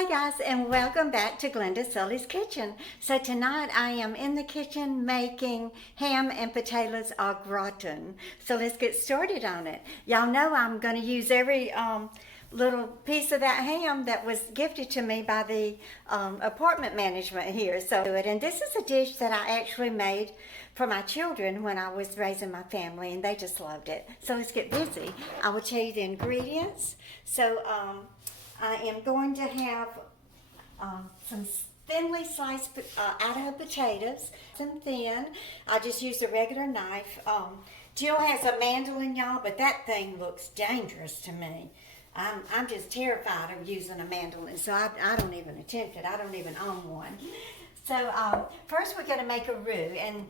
Hi guys, and welcome back to Glenda Sully's Kitchen. So tonight I am in the kitchen making ham and potatoes au gratin. So let's get started on it. Y'all know I'm going to use every little piece of that ham that was gifted to me by the apartment management here. And this is a dish that I actually made for my children when I was raising my family, and they just loved it. So let's get busy. I will tell you the ingredients. I am going to have some thinly sliced Idaho potatoes, some thin. I just used a regular knife. Jill has a mandolin, y'all, but that thing looks dangerous to me. I'm just terrified of using a mandolin, so I don't even attempt it. I don't even own one. So first we're going to make a roux, and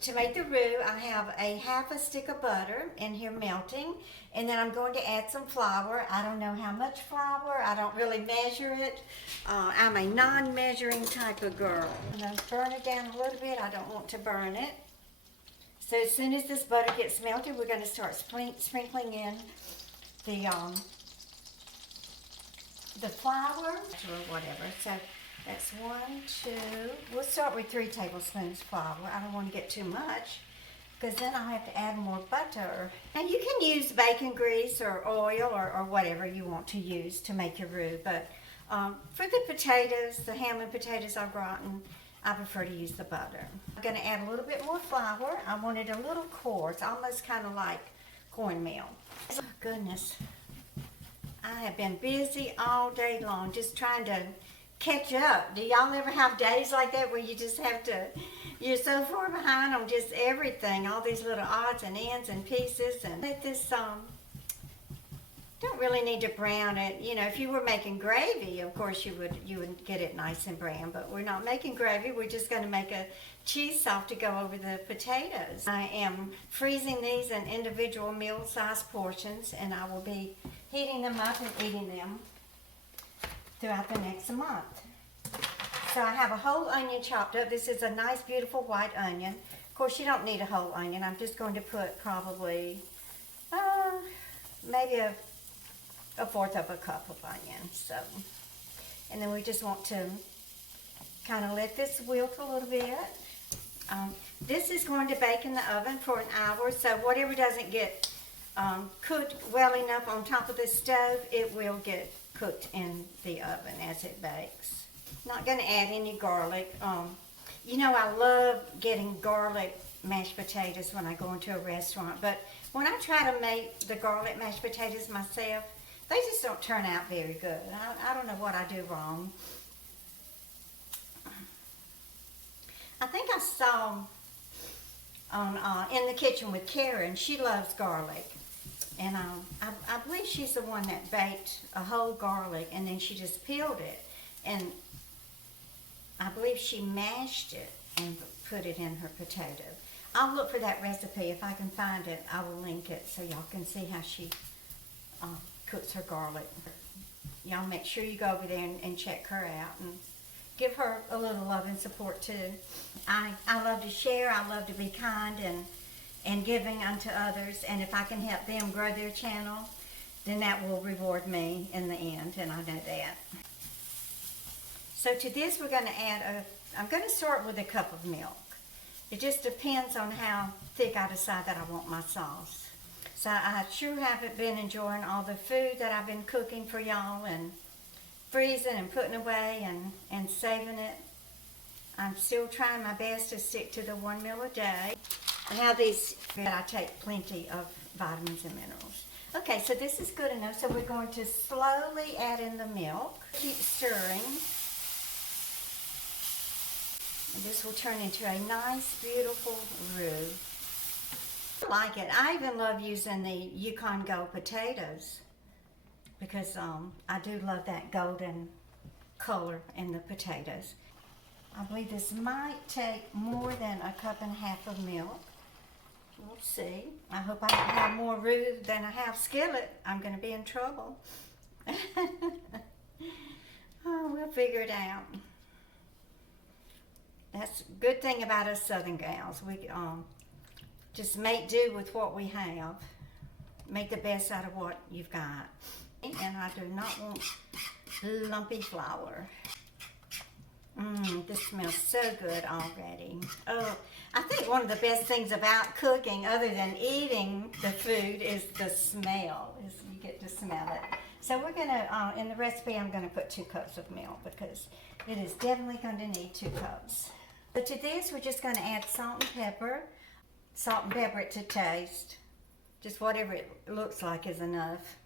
to make the roux I have a half a stick of butter in here melting, and then I'm going to add some flour. I don't know how much flour. I don't really measure it. I'm a non-measuring type of girl. I'm going to burn it down a little bit. I don't want to burn it. So as soon as this butter gets melted, we're going to start sprinkling in the flour or whatever. So that's 1, 2. We'll start with 3 tablespoons flour. I don't want to get too much because then I'll have to add more butter. And you can use bacon grease or oil or whatever you want to use to make your roux. But for the potatoes, the ham and potatoes au gratin, I prefer to use the butter. I'm going to add a little bit more flour. I want it a little coarse, almost kind of like cornmeal. Oh, goodness. I have been busy all day long just trying to catch up. Do y'all ever have days like that where you just have to, you're so far behind on just everything, all these little odds and ends and pieces, and let this, don't really need to brown it. You know, if you were making gravy, of course you would get it nice and brown, but we're not making gravy. We're just going to make a cheese sauce to go over the potatoes. I am freezing these in individual meal-sized portions, and I will be heating them up and eating them throughout the next month. So I have a whole onion chopped up. This is a nice, beautiful white onion. Of course, you don't need a whole onion. I'm just going to put probably maybe a 1/4 of a cup of onion. So, and then we just want to kind of let this wilt a little bit. This is going to bake in the oven for an hour. So whatever doesn't get cooked well enough on top of the stove, it will get cooked in the oven as it bakes. Not going to add any garlic. You know, I love getting garlic mashed potatoes when I go into a restaurant, but when I try to make the garlic mashed potatoes myself, they just don't turn out very good. I don't know what I do wrong. I think I saw on In the Kitchen with Karen, she loves garlic. And I believe she's the one that baked a whole garlic and then she just peeled it. And I believe she mashed it and put it in her potato. I'll look for that recipe. If I can find it, I will link it so y'all can see how she cooks her garlic. Y'all make sure you go over there and check her out and give her a little love and support too. I love to share. I love to be kind and giving unto others, and if I can help them grow their channel, then that will reward me in the end, and I know that. So to this we're going to add I'm going to start with a cup of milk. It just depends on how thick I decide that I want my sauce. So I sure haven't been enjoying all the food that I've been cooking for y'all and freezing and putting away and saving it. I'm still trying my best to stick to the 1 meal a day. I have these, but I take plenty of vitamins and minerals. Okay, so this is good enough. So we're going to slowly add in the milk. Keep stirring. And this will turn into a nice, beautiful roux. I like it. I even love using the Yukon Gold potatoes because I do love that golden color in the potatoes. I believe this might take more than 1.5 cups of milk. We'll see. I hope I don't have more roux than I have skillet. I'm going to be in trouble. Oh, we'll figure it out. That's a good thing about us Southern gals. We just make do with what we have. Make the best out of what you've got. And I do not want lumpy flour. This smells so good already. Oh, I think one of the best things about cooking, other than eating the food, is the smell. Is you get to smell it. So we're gonna, in the recipe, I'm gonna put 2 cups of milk because it is definitely going to need 2 cups. But to this, we're just gonna add salt and pepper. Salt and pepper it to taste. Just whatever it looks like is enough.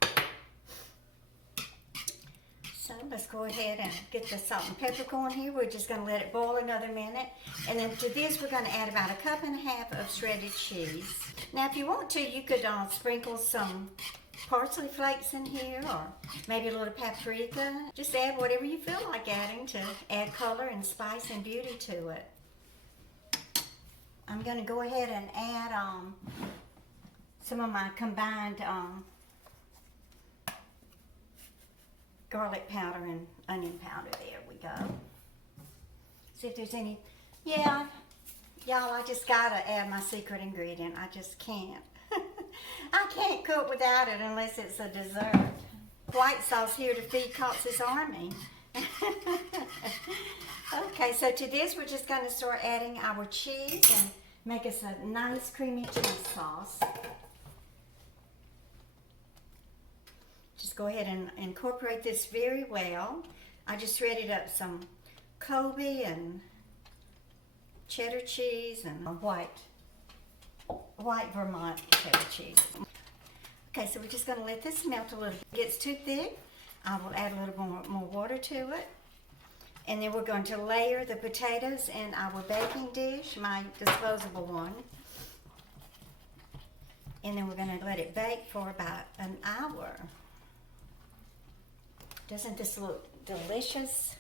So let's go ahead and get the salt and pepper going here. We're just going to let it boil another minute. And then to this, we're going to add about 1.5 cups of shredded cheese. Now, if you want to, you could sprinkle some parsley flakes in here or maybe a little paprika. Just add whatever you feel like adding to add color and spice and beauty to it. I'm going to go ahead and add some of my combined garlic powder and onion powder. There we go. See if there's any. Yeah, y'all, I just gotta add my secret ingredient. I just can't. I can't cook without it unless it's a dessert. White sauce here to feed Cox's army. Okay, so to this we're just gonna start adding our cheese and make us a nice creamy cheese sauce. Just go ahead and incorporate this very well. I just shredded up some Colby and cheddar cheese and white Vermont cheddar cheese. Okay, so we're just going to let this melt a little. If it gets too thick, I will add a little more water to it. And then we're going to layer the potatoes in our baking dish, my disposable one. And then we're going to let it bake for about an hour. Doesn't this look delicious?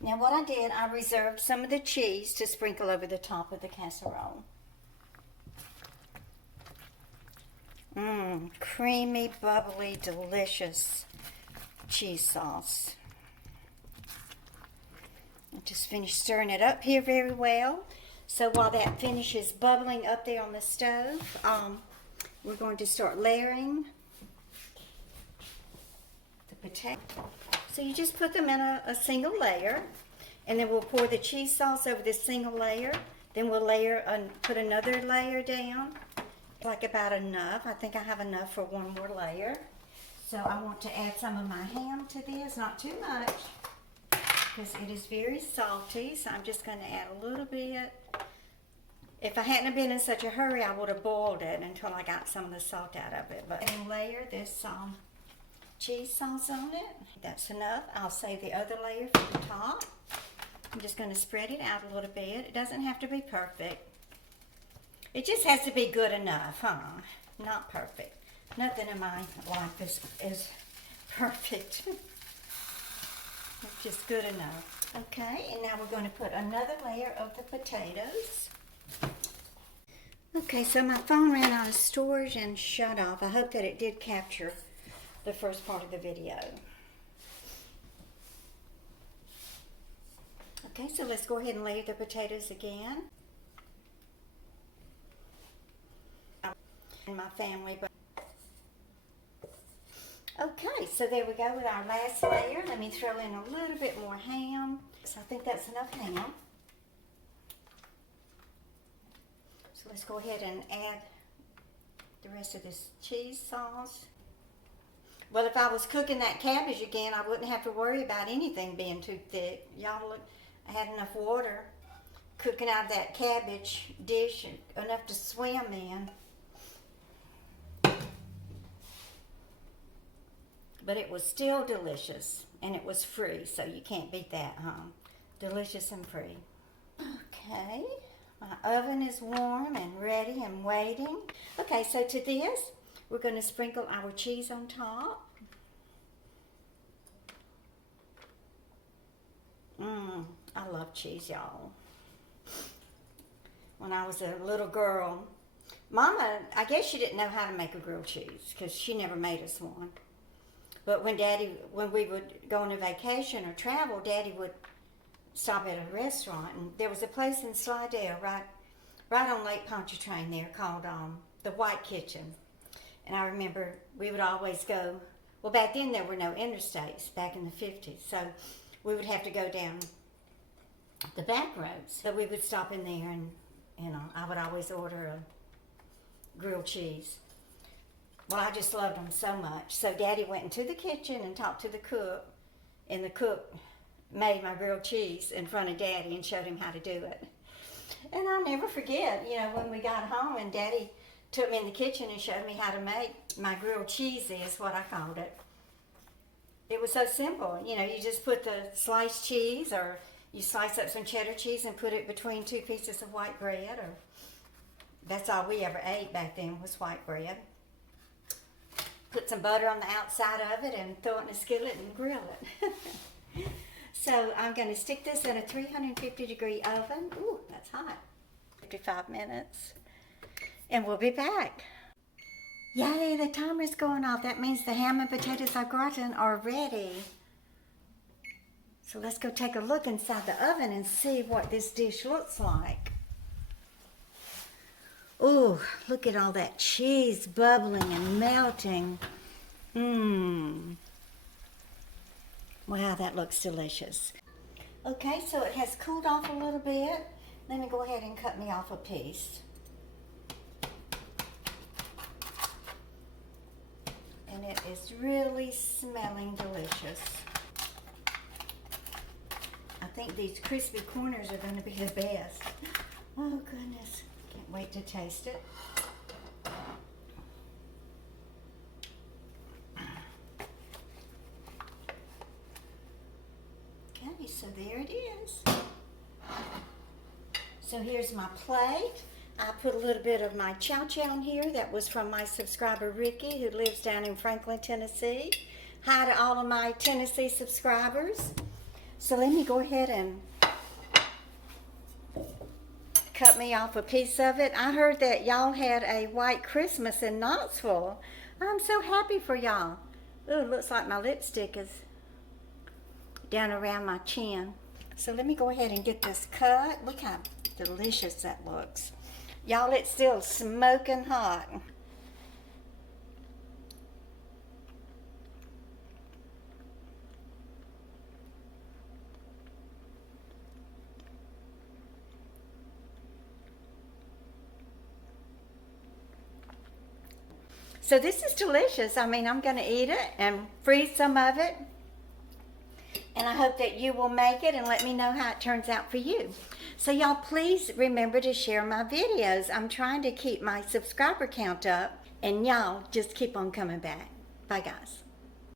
Now what I did, I reserved some of the cheese to sprinkle over the top of the casserole. Creamy, bubbly, delicious cheese sauce. I just finished stirring it up here very well. So while that finishes bubbling up there on the stove, we're going to start layering the potato. So you just put them in a single layer, and then we'll pour the cheese sauce over this single layer. Then we'll put another layer down, like about enough. I think I have enough for one more layer. So I want to add some of my ham to this, not too much, because it is very salty. So I'm just going to add a little bit. If I hadn't been in such a hurry, I would have boiled it until I got some of the salt out of it. But and layer this cheese sauce on it. That's enough. I'll save the other layer for the top. I'm just going to spread it out a little bit. It doesn't have to be perfect. It just has to be good enough, huh? Not perfect. Nothing in my life is perfect. It's just good enough. Okay, and now we're going to put another layer of the potatoes. Okay, so my phone ran out of storage and shut off. I hope that it did capture the first part of the video. Okay, so let's go ahead and layer the potatoes again. And my family, but okay, so there we go with our last layer. Let me throw in a little bit more ham. So I think that's enough ham. So let's go ahead and add the rest of this cheese sauce. Well, if I was cooking that cabbage again, I wouldn't have to worry about anything being too thick. Y'all look, I had enough water cooking out of that cabbage dish, enough to swim in. But it was still delicious, and it was free, so you can't beat that, huh? Delicious and free. Okay, my oven is warm and ready and waiting. Okay, so to this, we're going to sprinkle our cheese on top. I love cheese, y'all. When I was a little girl, Mama, I guess she didn't know how to make a grilled cheese because she never made us one. But when we would go on a vacation or travel, Daddy would stop at a restaurant, and there was a place in Slidell, right on Lake Pontchartrain there, called the white kitchen. And I remember we would always go, well, back then there were no interstates, back in the 50s. So we would have to go down the back roads. So we would stop in there and, I would always order a grilled cheese. Well, I just loved them so much. So Daddy went into the kitchen and talked to the cook, and the cook made my grilled cheese in front of Daddy and showed him how to do it. And I'll never forget, when we got home and Daddy took me in the kitchen and showed me how to make my grilled cheese, is what I called it. It was so simple. You just put the sliced cheese, or you slice up some cheddar cheese and put it between two pieces of white bread, or that's all we ever ate back then was white bread. Put some butter on the outside of it and throw it in a skillet and grill it. So I'm going to stick this in a 350 degree oven. Ooh, that's hot. 55 minutes. And we'll be back. Yay, the timer's going off. That means the ham and potatoes au gratin are ready. So let's go take a look inside the oven and see what this dish looks like. Ooh, look at all that cheese bubbling and melting. Mmm. Wow, that looks delicious. Okay, so it has cooled off a little bit. Let me go ahead and cut me off a piece. And it is really smelling delicious. I think these crispy corners are going to be the best. Oh, goodness. Can't wait to taste it. Okay, so there it is. So here's my plate. I put a little bit of my chow chow in here. That was from my subscriber Ricky, who lives down in Franklin, Tennessee. Hi to all of my Tennessee subscribers. So let me go ahead and cut me off a piece of it. I heard that y'all had a white Christmas in Knoxville. I'm so happy for y'all. Ooh, it looks like my lipstick is down around my chin. So let me go ahead and get this cut. Look how delicious that looks. Y'all, it's still smoking hot. So this is delicious. I mean, I'm going to eat it and freeze some of it. And I hope that you will make it and let me know how it turns out for you. So y'all, please remember to share my videos. I'm trying to keep my subscriber count up, and y'all just keep on coming back. Bye, guys.